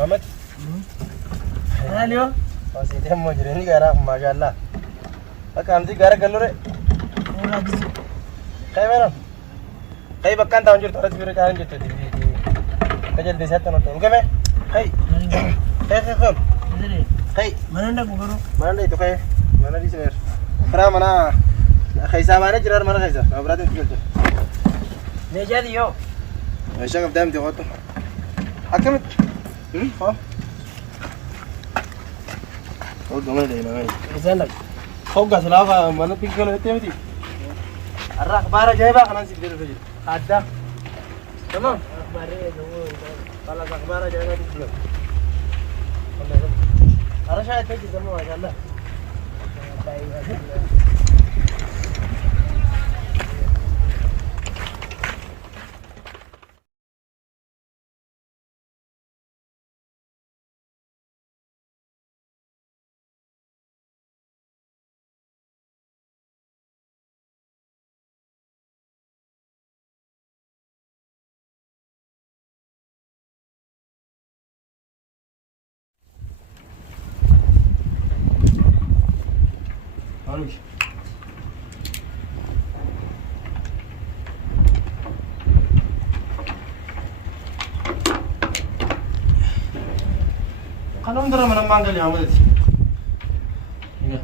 محمد اليوم وسيتهم مجرين غيره ما شاء الله أكمل غيره كلوري خيمنا خي بكان تاون جرت أرد فيرك كان جرت كجل ديسات تنو كم خي خي خم خي mana ndak bugaro mana itu خي mana di sini فرا mana خي سامانة جرار mana خي سا أبرادين تقول ne jadi yo إيش أنا بدأ متى قطع أكمل ها أود ما ندري ما ندري زينك فوق سلاقة mana تيجي تيجي الرق بارا جايبه خلنا نسيب دير الفجر عدا تمام خلاص أخباره جايبه تيجي أنا شايف تيجي زمان ما شاء الله ماشي خلهم درا من مانجل يا عمد هنا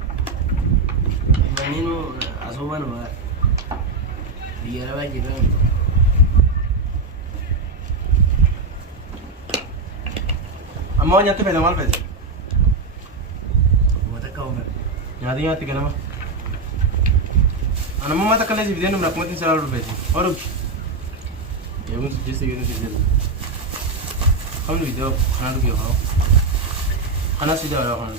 manino asoban ba biyara ba ke dan أما وين يتبع ما الفيز wata kauna يا دي كلامه أنا ما تكلم زي بدينا من أكمل تنسى على الفيز أروح يوم تجلس يوم تجلس خلنا فيديو خلنا نروح يا خلنا سيدا يا خلنا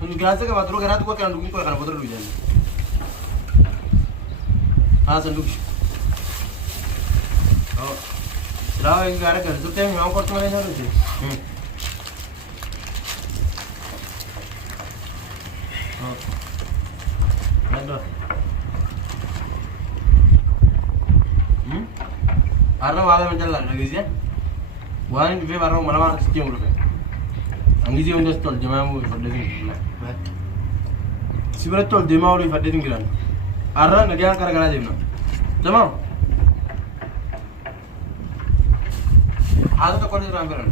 तुम गैस का बात करा तो क्या लुकिंग को करना बदल लुक जाने हाँ संदूक ओ लाओ एक गारा कर तो टाइम यहाँ करते हैं ना रुचि हेलो आरना वाला में चल रहा है किसी वाला भी बार में मलमा क्यों रुपए अंग्रेजी में दोस्त तोल जमा वो फटेसिंग सिबरत तोल जमा वो फटेसिंग गिरान आरना नदियाँ कर करा देना तमाम आधा तो कॉलेज राम करना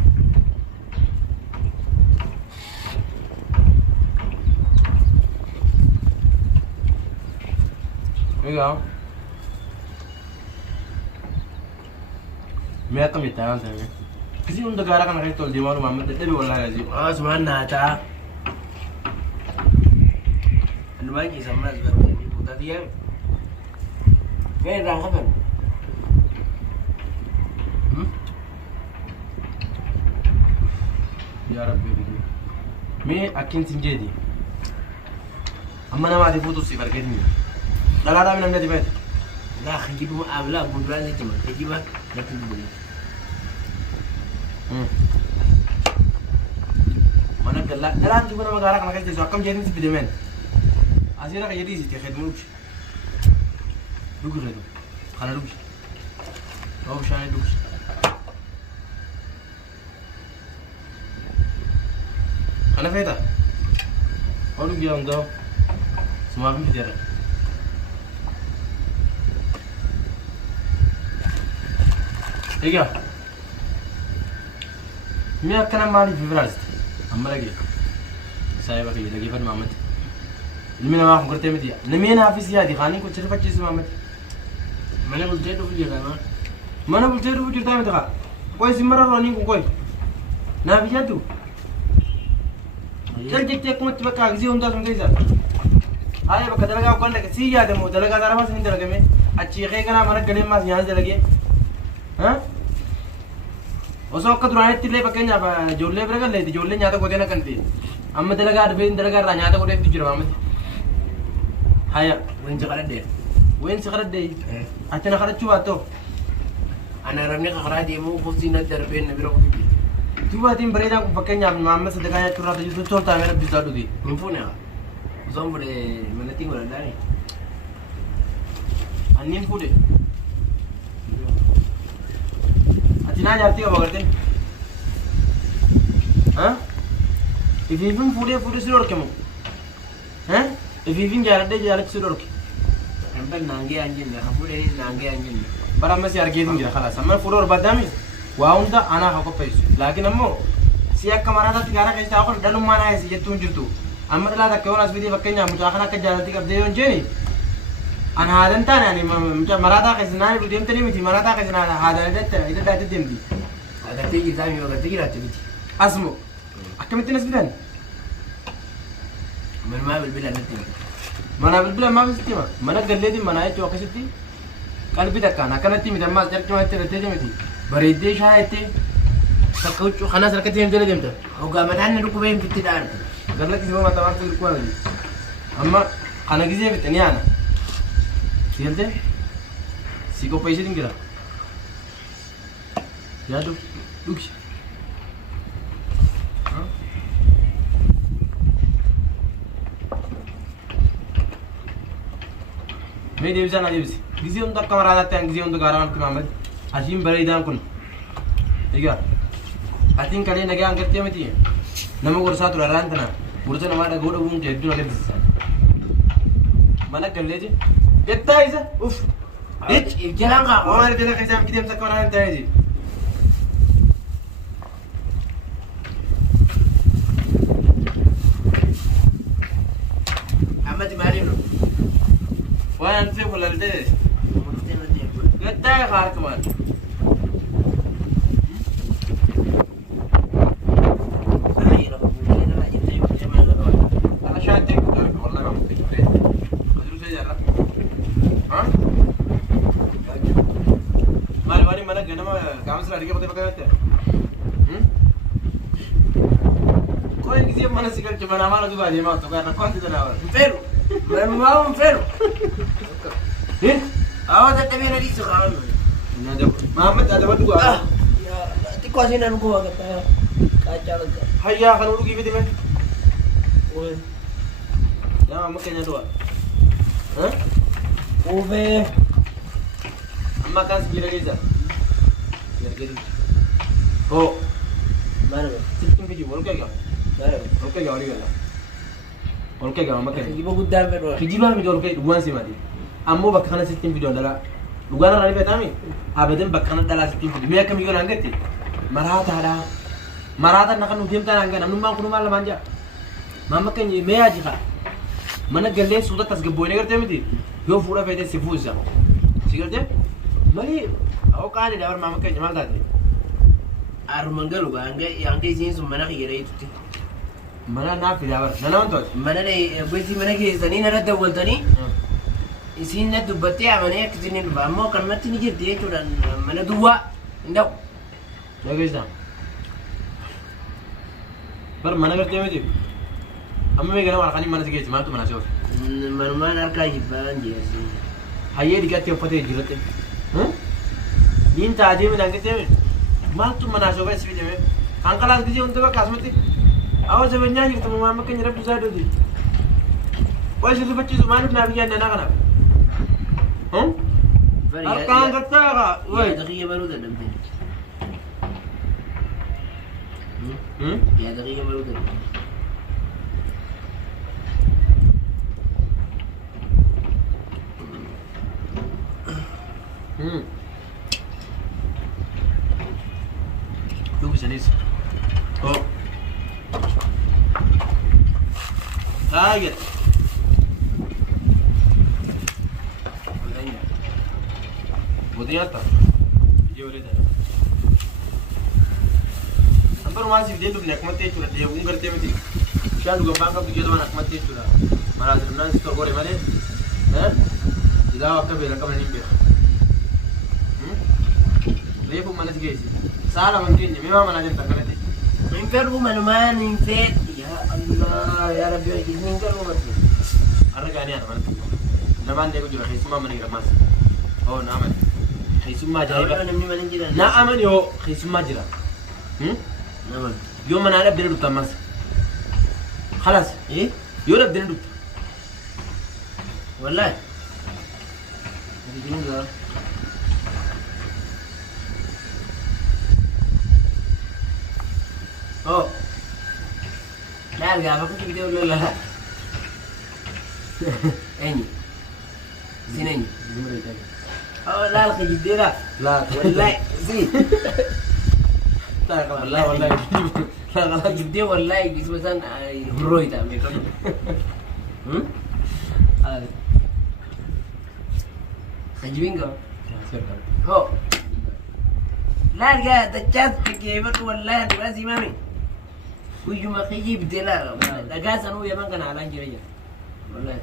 ये गाँव मैं तो मिलता हूँ सर किसी उन दगारा का नकाश तोल दीवार मामले तेरे भी बोलना है जी asman nata anu bagi sama seperti putar dia kayak rangka kan يا رب يبدو मैं अकिन सिंजे दी अम्मा ना मारी फोटो सी करके दी लगा था मैंने मेरी बात لا خجيب ما أبلا بدران زي كمان خجيبه لكن بدي mana gelak dalam cuma nama gara kana kaje akam jadi seperti men asira ka jadi sih khidmu duk redo kana duk oh shane duk kana feta orang dia ando semua pun bicara iya मैं अक्कना मारी फिब्राज अम्मा लगी साहिबा की लगी फन मामद इल्मी ना करते में दिया नमीन ऑफिस या दिखानी को 25 मामद मैंने बोलते तो फिर जाना मैंने बोलते तो फिर में दिखा कोई सिमरा रोनी को कोई ना भी तू चल देखते को मत बका कागजी होता समझे सर आए बका दलगा को लगे सी याद है मो दलगा दारा बस नहीं दलगे में अच्छी खे करा हमारा गले में यहां से लगे हां osoo akka duraan itti illee fakkeenya ijoollee bira galle ijoollee nyaata godhee na kan ta'e amma dalagaa dhufeen dalagaa irraa nyaata godhee jira maamati haya weensi kadhadhee weensi kadhadhee achi na kadhachuu baattoo ana rabni karaa deemuu kofsi na darbeen na bira qofi dubaatiin bareedaan kun fakkeenyaaf maamma sadakaa nyaachuu irraa tajaajiltu toltaa meera bisaa dhuti min fuune osoo fuudhe manatti godhadhaani Hanneen fuudhe. Ati naa jaartii qaba gartee. Ifiifin fuudhee si dhorke moo? Ifiifin jaaladhee si dhorke. Ambar naangee aan jenne hafuudhanii naangee aan jenne. Bara ammas argeetiin jira khalaas. Amma fuudhee barbaadaami waa hunda anaa haa qopheessu. Laakiin ammoo si akka maraataatti gaara keessa taa'u kun dhalummaa naa eessi jettuun jirtu. Amma dhalaa takka yoo as fidee fakkeenyaaf mucaa kana akka jaalattii qabdee yoo hin jeeni. An haadan taane ani marataa keessa naan deemtanii miti marataa keessa naan haadan hidhadhaatti deemti. Agartee jirtaa yoo agartee jiraatti miti. Asmoo akkamittiin as fidan? Manumaa bilbila natti hima. Mana bilbila ammaa bisitti hima. Mana galleetiin manaa jechuun akkasitti qalbii takkaan akkanatti miti ammaas carcuma itti hidhattee miti. Bareeddee shaayettee takka huccuu kanas harkatti deemtee deemta. Hoggaa mataan na dhukkubee hin fitti dhaarte. Gallatti sima mataa waan tulkuu ani. Amma kana gizee fitte ni aana. Siyalte si qopheessitiin jira. Yaadu dhugi. Mee deebisaa na deebisi. Gizee hunda akka maraataatti an gizee hunda gaaraa namatti Maamad. Ashiin bareedaan kun. Egaa atiin kalee nagaa hangattee miti. Nama gorsaa ture irraan tana. Gorsa namaa dhaga'uu dhabuun hedduu na gaddisiisa. Mana galleeti. Gettaa isa uff. Jalaan kaa. Waan jala keessaa miti deemsa akka manaan ta'ee jiru. Ammatti maaliif nu? Waan an ta'e fulaltee. Gettaa yaa harka maal? Kamu sudah dikit pakai pakai kau yang kisah mana sih kan cuma nama lo tuh aja mau tuh karena kau tidak nawar. Feru, memang feru. Awak tak tahu nanti sekarang. Nada, Muhammad ada apa tuh? Ya, nanti kau sih nanti kau kata kacau lagi. Hayya, kan udah gitu deh. Oi, ya Muhammad kayaknya dua. Ove, amma kan segera aja. Oh, mana? Sitting video, boleh क्या? Mana? Boleh क्या वाली गला? Boleh क्या मामा क्या? Ibu gudang feru. Kejiban video boleh dugaan sih mati. Ammo bakana sitting video adalah dugaan rani betami. Abadan bakana adalah sitting video. Mereka mikir angkat ti. Marata nak kan ujian tangan kan. Namun mau kuno malam manja. Mama kan ye me aja kah? Mana galle sudah tas geboy ne करते miti. Yo fura fayda sifuza. Sigarde? Mali Aku kan ada orang mama kan jamal tadi. Armangalu kan, yang di sini semua nak kira itu. Mana nafi dabar. Nana untuk. Mana deh, buat mana kira tani nara double tani. Isin na tu bete amane kisini tu bamo kan mati ni kira dia curan mana dua. Indah. Jaga isam. Bar mana kerja macam? Amma megana orang kani mana sih mana tu mana sih? Mana arkai jiban dia sih. Hayya dikat tiap pada jirat. Din taji में जाके थे माल तुम मना सो वैसे भी थे अंकल आज किसी उनके पास कास्मेटी आवाज़ से बन्या जी तुम मामा के निरप डिसाइड होती वैसे तो बच्चे तुम्हारे अपना भी जाने ना करना अब काम करता है वही दकीये बरूद है डंपे या दकीये बरूद है Tunggu senis. Oh. Target. Budi apa? Video boleh dah. Hampir masih dia tu nak mati tu, dia pun kerja mati. Siapa juga bangga video tu nak mati tu lah. Malah sebenarnya store boleh mana? Tidak apa bela kamu ni bela. Dia pun mana sih? Salah mungkin, memang mana jangan tak kerja. Infer mana mana infer. Ya Allah, ya Rabbi, ini infer mana? Arah kani mana? Naman dia tu juga hisma mana kira mas. Oh, naman. Hisma jadi. Naman yo hisma jadi. Naman. Yo mana ada benda tu mas. Khalas. Yo ada benda tu. Wallah. Bingo. Oh. Dah gak apa kita video dulu lah. Ini. Sini ini. Oh, لا الخجدي لا لا والله زين لا والله لا خجدي والله جسم مثلا هروي تعمل كده خجبين كم هو لا رجع دجاج كيفك والله تبغى زمامي ويجوا ما خيجي بدلا دجاج أنا ويا من كان على جريء والله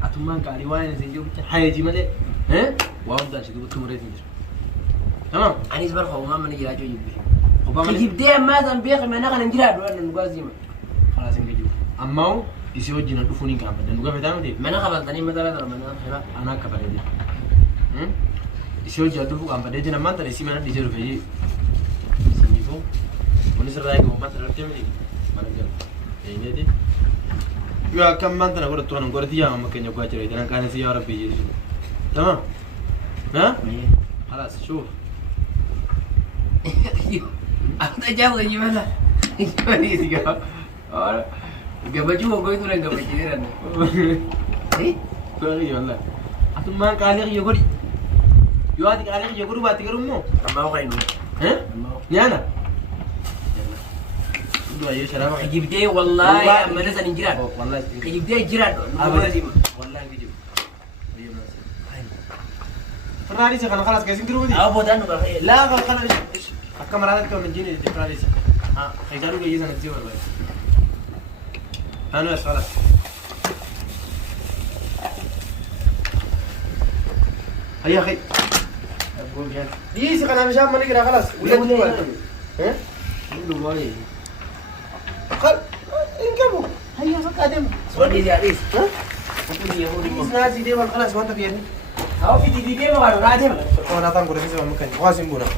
أتومان كاريوان زين جو حيجي ماله ها واودا شدو بتمرين تمام أنا إسمع خوما من جرا جو يبي وبعمل خجيب ده ما زن بيخ من أنا كان جرا ولا نقول زيما خلاص نجيو أماو يسوي جينا دفونين كام بدن نقول فتام دي من أنا خبرت تاني مثلا ترى من أنا أنا كبر دي يسوي جينا دفو كام بدن جينا ما ترى سيما ندي جرو فيجي سنيفو ونسر رايك وما ترى تيم دي ما نقول يعني دي يا كم ما أنت نقول تونا نقول تيا ما كنا نقول جري تنا كان سيارة بيجي تمام ها خلاص شوف أنت جاب لي جمالة جمالي سيجا और गबजू हो गई तूने गबजी दे रहा है कोई والله أتومان كالير يقولي يوادي كالير يقولوا باتي كرمو أما هو خاين ها يانا دو أيه شراب خجيب ده والله أما ناس نجراد والله خجيب ده جراد والله فيديو فراري سكان خلاص كيسين تروح دي أو بدان نقول لا خلاص أكمل مرات كم نجيني دي فراري سك ها خيجارو كي يزن تسيب والله أنا خلاص هيا خي أقول يعني دي سكان مش هم نقرأ خلاص ولا تقول ها lu boleh خل إنكبو هيا فكادم Sorry dia Aris ها aku dia mau Ini nasi dia خلاص وانت فيني Aku video dia mau ada aja Oh datang gue dari sana makan. Wah simbu nak.